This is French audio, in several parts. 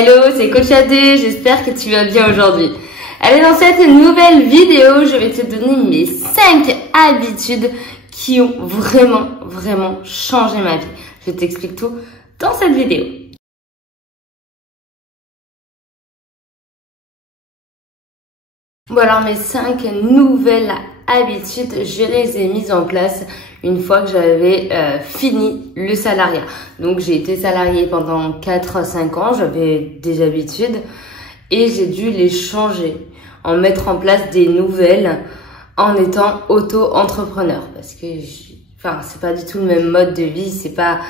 Hello, c'est Coach AD, j'espère que tu vas bien aujourd'hui. Allez, dans cette nouvelle vidéo, je vais te donner mes 5 habitudes qui ont vraiment changé ma vie. Je t'explique tout dans cette vidéo. Bon alors mes 5 nouvelles habitudes, je les ai mises en place une fois que j'avais fini le salariat. Donc j'ai été salariée pendant 4-5 ans, j'avais des habitudes et j'ai dû les changer, en mettre en place des nouvelles en étant auto-entrepreneur. Parce que c'est pas du tout le même mode de vie, c'est pas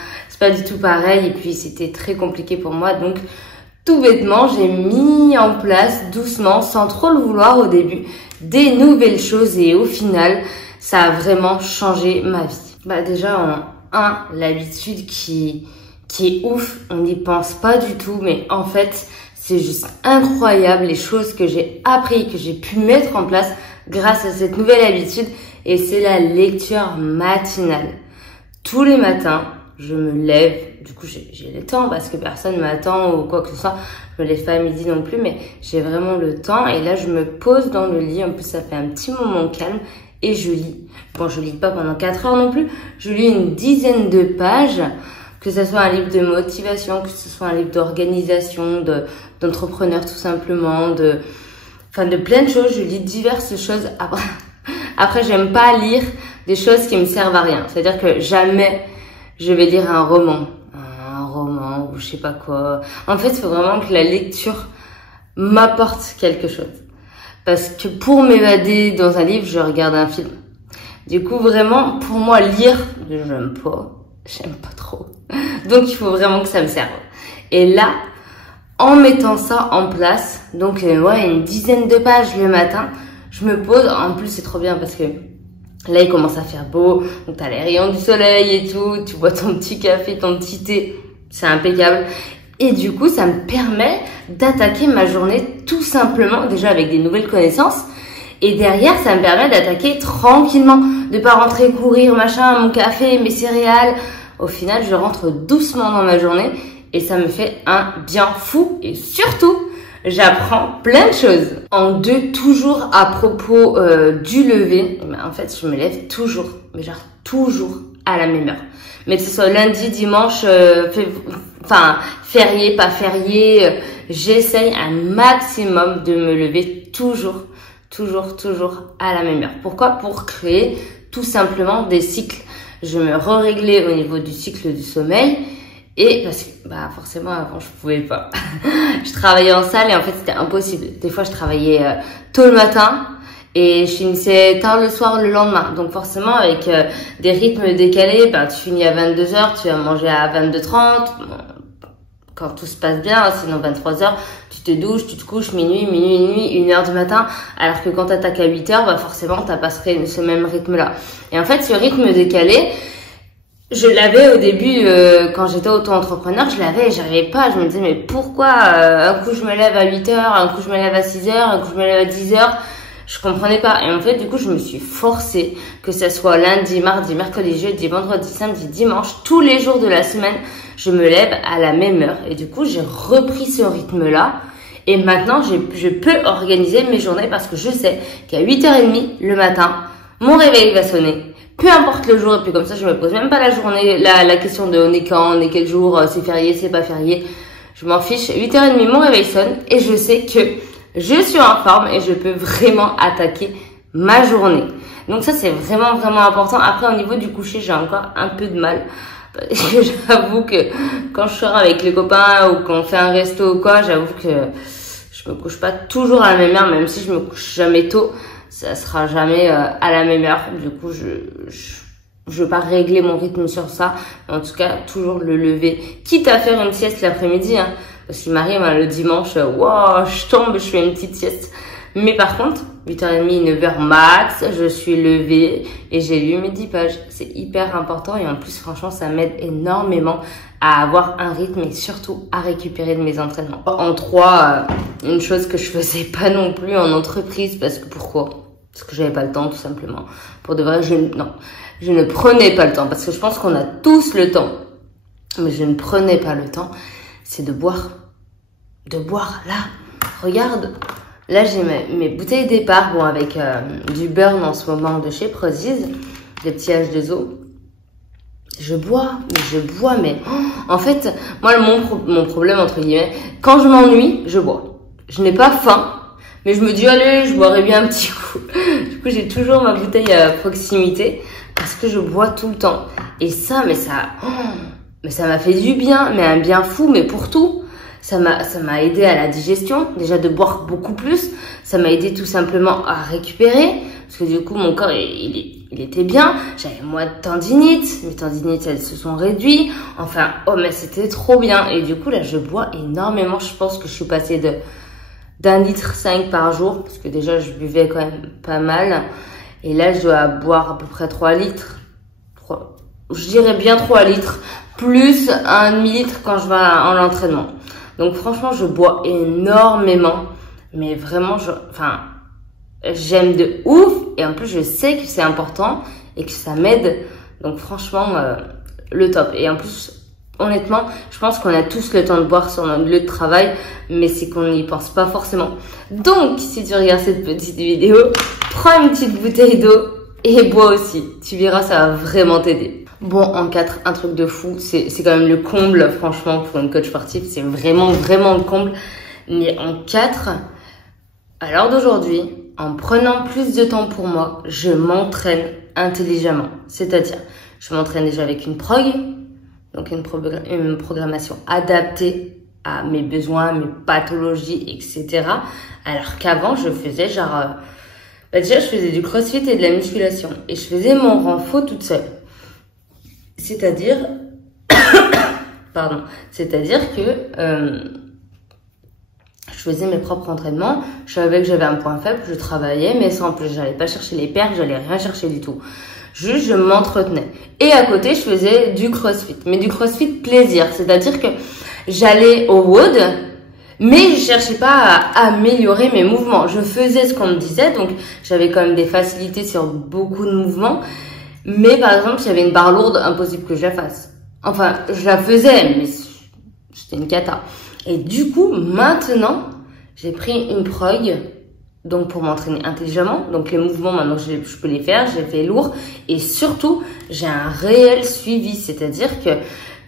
du tout pareil et puis c'était très compliqué pour moi. Donc tout bêtement, j'ai mis en place doucement, sans trop le vouloir au début, des nouvelles choses et au final, ça a vraiment changé ma vie. Déjà, en 1, l'habitude qui est ouf, on n'y pense pas du tout, mais en fait, c'est juste incroyable les choses que j'ai appris, que j'ai pu mettre en place grâce à cette nouvelle habitude et c'est la lecture matinale. Tous les matins, je me lève, du coup j'ai le temps parce que personne m'attend ou quoi que ce soit, je me lève pas à midi non plus, mais j'ai vraiment le temps et là je me pose dans le lit, en plus ça fait un petit moment calme et je lis. Bon, je lis pas pendant 4 heures non plus, je lis une dizaine de pages, que ce soit un livre de motivation, que ce soit un livre d'organisation, d'entrepreneur tout simplement, de plein de choses, je lis diverses choses. Après j'aime pas lire des choses qui me servent à rien, c'est-à-dire que jamais je vais lire un roman ou je sais pas quoi. En fait, il faut vraiment que la lecture m'apporte quelque chose. Parce que pour m'évader dans un livre, je regarde un film. Du coup, vraiment, pour moi, lire, j'aime pas trop. Donc, il faut vraiment que ça me serve. Et là, en mettant ça en place, donc une dizaine de pages le matin, je me pose. En plus, c'est trop bien parce que là, il commence à faire beau, donc t'as les rayons du soleil et tout, tu bois ton petit café, ton petit thé, c'est impeccable. Et du coup, ça me permet d'attaquer ma journée tout simplement, déjà avec des nouvelles connaissances. Et derrière, ça me permet d'attaquer tranquillement, de pas rentrer courir, machin, mon café, mes céréales. Au final, je rentre doucement dans ma journée et ça me fait un bien fou. Et surtout, j'apprends plein de choses. En 2, toujours à propos du lever, en fait, je me lève toujours, mais genre toujours à la même heure. Mais que ce soit lundi, dimanche, férié, pas férié, j'essaye un maximum de me lever toujours à la même heure. Pourquoi? Pour créer tout simplement des cycles. Je me réglais au niveau du cycle du sommeil. Et parce que forcément avant je pouvais pas. Je travaillais en salle et en fait c'était impossible. Des fois je travaillais tôt le matin et je finissais tard le soir le lendemain. Donc forcément avec des rythmes décalés, tu finis à 22h, tu vas manger à 22h30. Quand tout se passe bien, sinon 23h, tu te douches, tu te couches minuit, et demi, 1h du matin. Alors que quand t'attaques à 8h, forcément t'as pas ce même rythme-là. Et en fait ce rythme décalé, je l'avais au début, quand j'étais auto-entrepreneur, j'arrivais pas, je me disais, mais pourquoi, un coup je me lève à 8h, un coup je me lève à 6h, un coup je me lève à 10h, je comprenais pas. Et en fait, du coup, je me suis forcée, que ce soit lundi, mardi, mercredi, jeudi, vendredi, samedi, dimanche, tous les jours de la semaine, je me lève à la même heure. Et du coup, j'ai repris ce rythme-là. Et maintenant, je peux organiser mes journées parce que je sais qu'à 8h30 le matin, mon réveil va sonner. Peu importe le jour, et puis comme ça, je me pose même pas la journée, la question de on est quand, on est quel jour, c'est férié, c'est pas férié. Je m'en fiche. 8h30, mon réveil sonne et je sais que je suis en forme et je peux vraiment attaquer ma journée. Donc ça, c'est vraiment important. Après, au niveau du coucher, j'ai encore un peu de mal. Parce que j'avoue que quand je sors avec les copains ou qu'on fait un resto ou quoi, j'avoue que je me couche pas toujours à la même heure, même si je me couche jamais tôt. Ça sera jamais à la même heure. Du coup, je veux pas régler mon rythme sur ça. Mais en tout cas, toujours le lever. Quitte à faire une sieste l'après-midi, parce qu'il m'arrive le dimanche, je tombe, je fais une petite sieste. Mais par contre, 8h30, 9h max, je suis levée et j'ai lu mes 10 pages. C'est hyper important et en plus, franchement, ça m'aide énormément à avoir un rythme et surtout à récupérer de mes entraînements. En 3, une chose que je faisais pas non plus en entreprise, parce que pourquoi? Parce que j'avais pas le temps, tout simplement. Pour de vrai, je ne prenais pas le temps, parce que je pense qu'on a tous le temps, mais je ne prenais pas le temps, c'est de boire de boire là. Regarde, là j'ai mes bouteilles départ, bon avec du Burn en ce moment de chez Prozis, des petits H2O. Je bois, mais en fait, moi mon problème entre guillemets, quand je m'ennuie, je bois. Je n'ai pas faim, mais je me dis allez, je boirai bien un petit coup. Du coup, j'ai toujours ma bouteille à proximité parce que je bois tout le temps. Et ça, mais ça m'a fait du bien, mais un bien fou, mais pour tout. Ça m'a aidé à la digestion, déjà de boire beaucoup plus. Ça m'a aidé tout simplement à récupérer, parce que du coup, mon corps, il était bien. J'avais moins de tendinites. Mes tendinites, elles se sont réduites. Enfin, oh, mais c'était trop bien. Et du coup, là, je bois énormément. Je pense que je suis passée d'1,5 litre par jour, parce que déjà, je buvais quand même pas mal. Et là, je dois boire à peu près 3 litres. Je dirais bien 3 litres, plus un demi-litre quand je vais en l'entraînement. Donc franchement, je bois énormément, mais vraiment, j'aime de ouf. Et en plus, je sais que c'est important et que ça m'aide. Donc franchement, le top. Et en plus, honnêtement, je pense qu'on a tous le temps de boire sur notre lieu de travail, mais c'est qu'on n'y pense pas forcément. Donc, si tu regardes cette petite vidéo, prends une petite bouteille d'eau et bois aussi. Tu verras, ça va vraiment t'aider. Bon, en 4, un truc de fou, c'est quand même le comble, franchement, pour une coach sportive, c'est vraiment, vraiment le comble. Mais en 4, à l'heure d'aujourd'hui, en prenant plus de temps pour moi, je m'entraîne intelligemment. C'est-à-dire, je m'entraîne déjà avec une prog, donc une programmation adaptée à mes besoins, mes pathologies, etc. Alors qu'avant, je faisais déjà, je faisais du crossfit et de la musculation. Et je faisais mon renfo toute seule. C'est-à-dire que je faisais mes propres entraînements, je savais que j'avais un point faible, je travaillais, mais sans plus, j'allais pas chercher les perfs, j'allais rien chercher du tout. Juste, je m'entretenais. Et à côté, je faisais du crossfit, mais du crossfit plaisir, c'est-à-dire que j'allais au WOD, mais je cherchais pas à améliorer mes mouvements. Je faisais ce qu'on me disait, donc j'avais quand même des facilités sur beaucoup de mouvements. Mais par exemple, s'il y avait une barre lourde, impossible que je la fasse. Enfin, je la faisais, mais c'était une cata. Et du coup, maintenant, j'ai pris une prog, donc pour m'entraîner intelligemment. Donc les mouvements, maintenant, je peux les faire, je les fais lourds. Et surtout, j'ai un réel suivi, c'est-à-dire que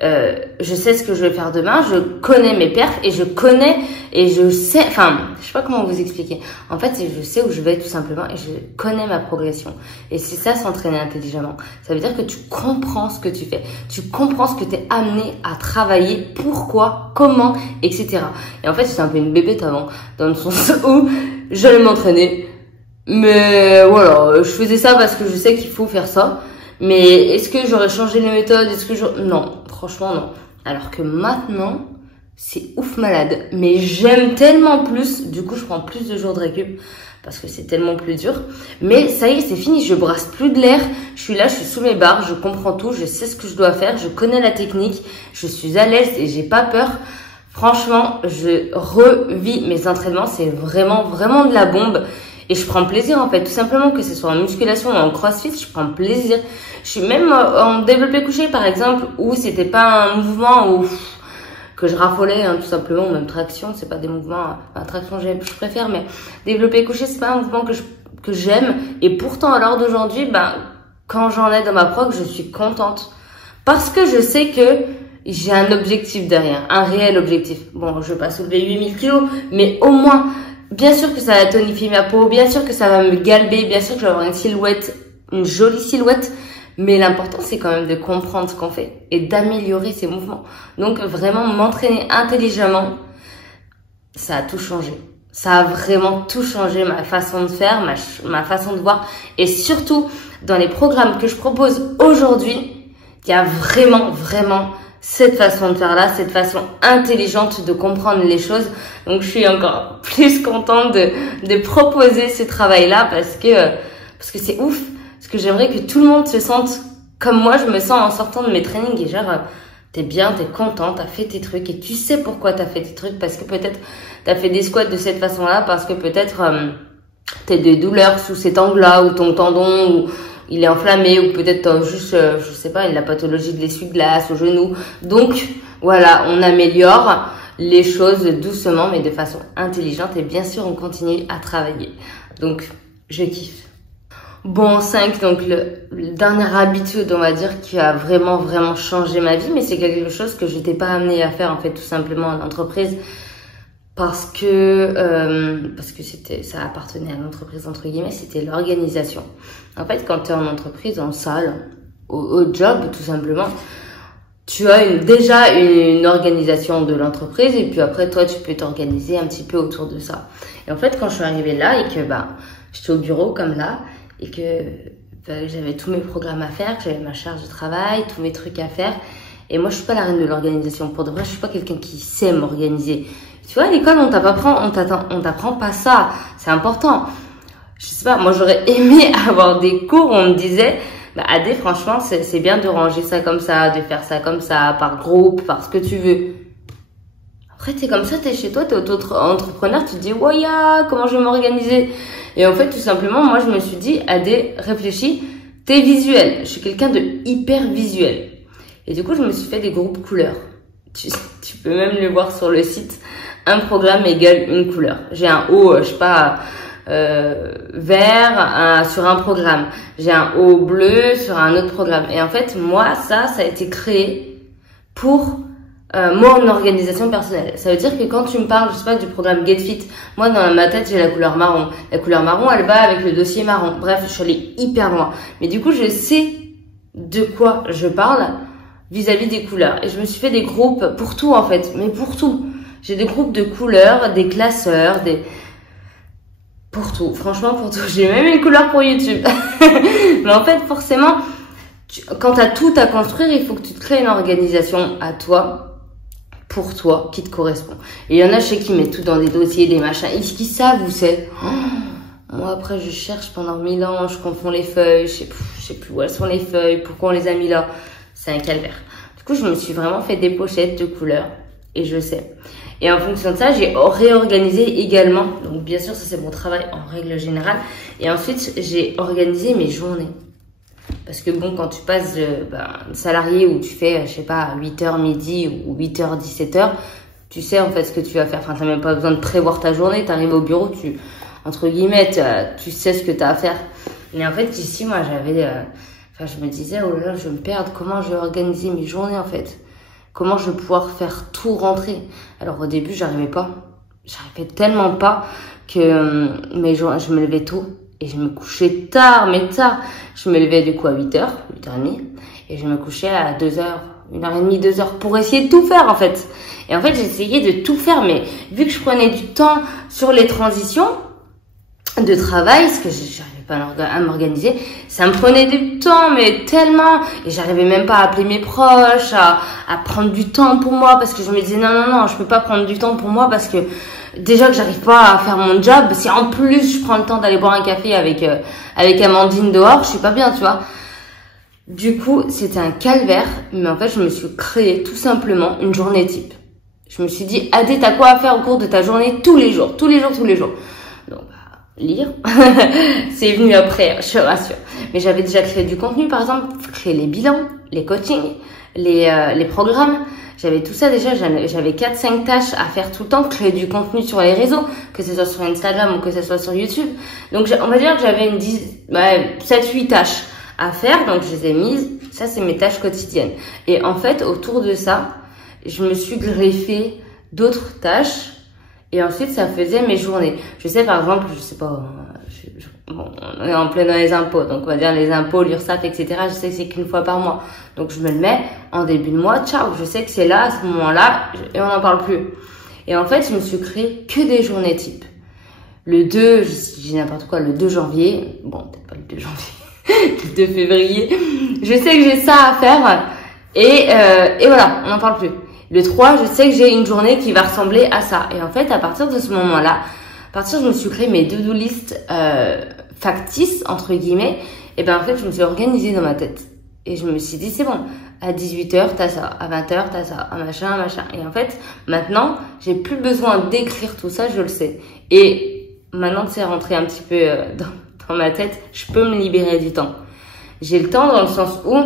je sais ce que je vais faire demain, je connais mes perfs et je sais, enfin, je sais pas comment vous expliquer. En fait, je sais où je vais tout simplement et je connais ma progression. Et c'est ça, s'entraîner intelligemment. Ça veut dire que tu comprends ce que tu fais. Tu comprends ce que tu es amené à travailler, pourquoi, comment, etc. Et en fait, j'étais un peu une bébête avant, dans le sens où j'allais m'entraîner. Mais voilà, je faisais ça parce que je sais qu'il faut faire ça. Mais est-ce que j'aurais changé les méthodes? Non, franchement non. Alors que maintenant, c'est ouf malade. Mais j'aime tellement plus. Du coup, je prends plus de jours de récup parce que c'est tellement plus dur. Mais ça y est, c'est fini. Je brasse plus de l'air. Je suis là, je suis sous mes barres. Je comprends tout. Je sais ce que je dois faire. Je connais la technique. Je suis à l'aise et j'ai pas peur. Franchement, je revis mes entraînements. C'est vraiment, vraiment de la bombe. Et je prends plaisir en fait, tout simplement, que ce soit en musculation ou en crossfit, je prends plaisir. Je suis même en développé couché par exemple, où c'était pas un mouvement que je raffolais tout simplement, ou même traction, c'est pas des mouvements, traction je préfère, mais développé couché c'est pas un mouvement que j'aime. Et pourtant à l'heure d'aujourd'hui, quand j'en ai dans ma prog, je suis contente. Parce que je sais que j'ai un objectif derrière, un réel objectif. Bon, je vais pas soulever 8000 kilos, mais au moins... Bien sûr que ça va tonifier ma peau, bien sûr que ça va me galber, bien sûr que je vais avoir une silhouette, une jolie silhouette, mais l'important c'est quand même de comprendre ce qu'on fait et d'améliorer ses mouvements. Donc vraiment m'entraîner intelligemment, ça a tout changé. Ça a vraiment tout changé, ma façon de faire, ma façon de voir. Et surtout, dans les programmes que je propose aujourd'hui, il y a vraiment, vraiment cette façon de faire là, cette façon intelligente de comprendre les choses. Donc je suis encore plus contente de proposer ce travail-là parce que c'est ouf. Parce que j'aimerais que tout le monde se sente comme moi je me sens en sortant de mes trainings. Et genre, t'es bien, t'es content, t'as fait tes trucs et tu sais pourquoi t'as fait tes trucs. Parce que peut-être t'as fait des squats de cette façon-là, parce que peut-être t'as des douleurs sous cet angle-là, ou ton tendon, ou il est enflammé, ou peut-être t'as juste, je sais pas, la pathologie de l'essuie-glace au genou. Donc, voilà, on améliore les choses doucement, mais de façon intelligente. Et bien sûr, on continue à travailler. Donc, je kiffe. Bon, 5, donc le dernière habitude, on va dire, qui a vraiment changé ma vie, mais c'est quelque chose que je n'étais pas amenée à faire, en fait, tout simplement en entreprise, parce que ça appartenait à l'entreprise, entre guillemets, c'était l'organisation. En fait, quand tu es en entreprise, en salle, au job, tout simplement, tu as déjà une organisation de l'entreprise, et puis après, toi, tu peux t'organiser un petit peu autour de ça. Et en fait, quand je suis arrivée là, et que, j'étais au bureau, comme là, et que j'avais tous mes programmes à faire, que j'avais ma charge de travail, tous mes trucs à faire. Et moi, je suis pas la reine de l'organisation. Pour de vrai, je suis pas quelqu'un qui sait m'organiser. Tu vois, à l'école, on t'apprend pas ça. C'est important. Je sais pas, moi, j'aurais aimé avoir des cours où on me disait, Adé, franchement, c'est bien de ranger ça comme ça, de faire ça comme ça, par groupe, par ce que tu veux. Après, t'es comme ça, t'es chez toi, t'es auto-entrepreneur, tu te dis, ouais, comment je vais m'organiser? Et en fait, tout simplement, moi, je me suis dit, Adé, réfléchis, t'es visuel. Je suis quelqu'un de hyper visuel. Et du coup, je me suis fait des groupes couleurs. Tu peux même le voir sur le site. Un programme égale une couleur. J'ai un haut, je sais pas, vert sur un programme. J'ai un haut bleu sur un autre programme. Et en fait, moi, ça a été créé pour mon organisation personnelle. Ça veut dire que quand tu me parles, je sais pas, du programme GetFit, moi dans ma tête j'ai la couleur marron. La couleur marron, elle va avec le dossier marron. Bref, je suis allée hyper loin. Mais du coup, je sais de quoi je parle vis-à-vis des couleurs. Et je me suis fait des groupes pour tout en fait, mais pour tout. J'ai des groupes de couleurs, des classeurs, pour tout. Franchement, pour tout. J'ai même une couleur pour YouTube. Mais en fait, forcément, quand tu as tout à construire, il faut que tu te crées une organisation à toi, pour toi, qui te correspond. Et il y en a chez qui mettent tout dans des dossiers, des machins. Est-ce qu'ils savent où c'est? Moi, après, je cherche pendant 1000 ans, je confonds les feuilles, je sais plus où elles sont les feuilles, pourquoi on les a mis là. C'est un calvaire. Du coup, je me suis vraiment fait des pochettes de couleurs, et je sais. Et en fonction de ça, j'ai réorganisé également. Donc, bien sûr, ça, c'est mon travail en règle générale. Et ensuite, j'ai organisé mes journées. Parce que bon, quand tu passes salarié où tu fais, je sais pas, 8h midi ou 8h 17h, tu sais en fait ce que tu vas faire. Enfin, t'as même pas besoin de prévoir ta journée. T'arrives au bureau, entre guillemets, tu sais ce que t'as à faire. Mais en fait, ici, moi, je me disais, oh là là, je vais me perdre. Comment je vais organiser mes journées en fait? Comment je vais pouvoir faire tout rentrer? Alors au début, j'arrivais pas. J'arrivais tellement pas que je me levais tôt. Et je me couchais tard, mais tard. Je me levais du coup à 8h, 8h30. Et je me couchais à 2h, 1h30, 2h pour essayer de tout faire en fait. Et en fait, j'essayais de tout faire. Mais vu que je prenais du temps sur les transitions de travail, parce que j'arrivais pas à m'organiser, ça me prenait du temps, mais tellement. Et j'arrivais même pas à appeler mes proches, à prendre du temps pour moi. Parce que je me disais non, je peux pas prendre du temps pour moi parce que déjà que j'arrive pas à faire mon job, si en plus je prends le temps d'aller boire un café avec Amandine dehors, je suis pas bien, tu vois. Du coup, c'était un calvaire, mais en fait, je me suis créé tout simplement une journée type. Je me suis dit, Adé, t'as quoi à faire au cours de ta journée tous les jours. Donc, lire, c'est venu après, je te rassure. Mais j'avais déjà créé du contenu, par exemple, créer les bilans, les coachings, les programmes. J'avais tout ça déjà, j'avais 4-5 tâches à faire tout le temps, créer du contenu sur les réseaux, que ce soit sur Instagram ou que ce soit sur YouTube. Donc on va dire que j'avais 7-8 tâches à faire, donc je les ai mises. Ça, c'est mes tâches quotidiennes. Et en fait, autour de ça, je me suis greffé d'autres tâches et ensuite ça faisait mes journées. Je sais par exemple, je sais pas, bon, on est en plein dans les impôts, donc on va dire les impôts, l'URSSAF, etc. Je sais que c'est qu'une fois par mois. Donc je me le mets en début de mois, ciao, je sais que c'est là, à ce moment-là, et on n'en parle plus. Et en fait, je me suis créé que des journées types. Le 2, je dis n'importe quoi, le 2 janvier, bon, peut-être pas le 2 janvier, le 2 février, je sais que j'ai ça à faire, et voilà, on n'en parle plus. Le 3, je sais que j'ai une journée qui va ressembler à ça. Et en fait, à partir de ce moment-là, je me suis créé mes to-do list factices, entre guillemets, et ben en fait, je me suis organisée dans ma tête. Et je me suis dit, c'est bon, à 18h, t'as ça, à 20h, t'as ça, à machin. Et en fait, maintenant, j'ai plus besoin d'écrire tout ça, je le sais. Et maintenant que c'est rentré un petit peu dans ma tête, je peux me libérer du temps. J'ai le temps dans le sens où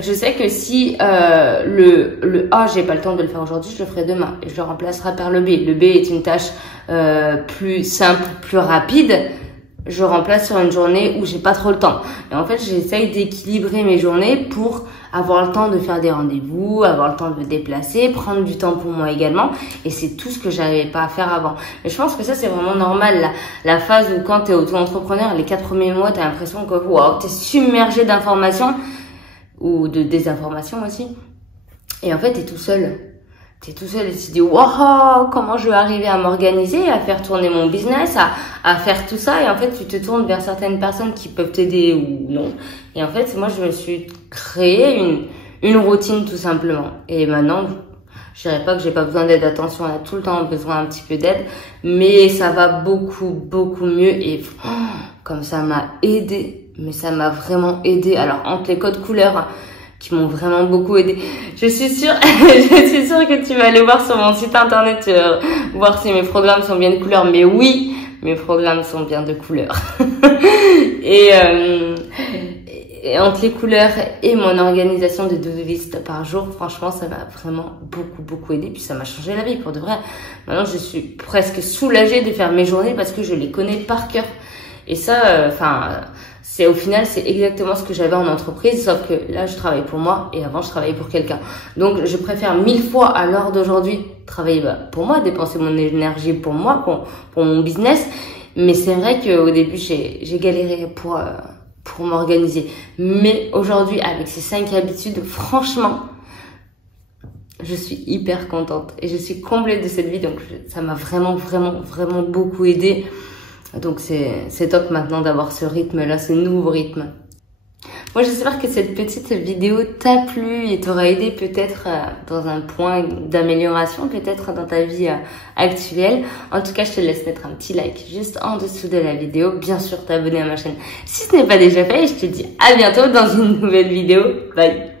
Je sais que si le A, j'ai pas le temps de le faire aujourd'hui, je le ferai demain et je le remplacerai par le B. Le B est une tâche plus simple, plus rapide. Je remplace sur une journée où j'ai pas trop le temps. Et en fait, j'essaye d'équilibrer mes journées pour avoir le temps de faire des rendez-vous, avoir le temps de me déplacer, prendre du temps pour moi également. Et c'est tout ce que j'arrivais pas à faire avant. Mais je pense que ça, c'est vraiment normal. La phase où quand t'es auto-entrepreneur, les 4 premiers mois, t'as l'impression que wow, t'es submergé d'informations ou de désinformations aussi. Et en fait, t'es tout seul. T'es tout seul et tu te dis, wow, comment je vais arriver à m'organiser, à faire tourner mon business, à faire tout ça. Et en fait, tu te tournes vers certaines personnes qui peuvent t'aider ou non. Et en fait, moi, je me suis créé une routine tout simplement. Et maintenant, je dirais pas que j'ai pas besoin d'aide. Attention, on a tout le temps besoin un petit peu d'aide. Mais ça va beaucoup, beaucoup mieux. Et comme ça m'a aidé. Mais ça m'a vraiment aidé. Alors, entre les codes couleurs qui m'ont vraiment beaucoup aidé. Je suis sûre que tu vas aller voir sur mon site internet, voir si mes programmes sont bien de couleur. Mais oui, mes programmes sont bien de couleur. et entre les couleurs et mon organisation de to-do list par jour, franchement, ça m'a vraiment beaucoup, beaucoup aidé. Puis ça m'a changé la vie pour de vrai. Maintenant, je suis presque soulagée de faire mes journées parce que je les connais par cœur. Et ça, c'est au final, c'est exactement ce que j'avais en entreprise, sauf que là, je travaille pour moi et avant, je travaillais pour quelqu'un. Donc, je préfère 1000 fois à l'heure d'aujourd'hui travailler pour moi, dépenser mon énergie pour moi, pour mon business. Mais c'est vrai qu'au début, j'ai galéré pour m'organiser. Mais aujourd'hui, avec ces 5 habitudes, franchement, je suis hyper contente et je suis comblée de cette vie. Donc, ça m'a vraiment, vraiment, vraiment beaucoup aidé. Donc c'est top maintenant d'avoir ce rythme-là, ce nouveau rythme. Moi, j'espère que cette petite vidéo t'a plu et t'aura aidé peut-être dans un point d'amélioration, peut-être dans ta vie actuelle. En tout cas, je te laisse mettre un petit like juste en dessous de la vidéo. Bien sûr, t'abonner à ma chaîne si ce n'est pas déjà fait. Et je te dis à bientôt dans une nouvelle vidéo. Bye!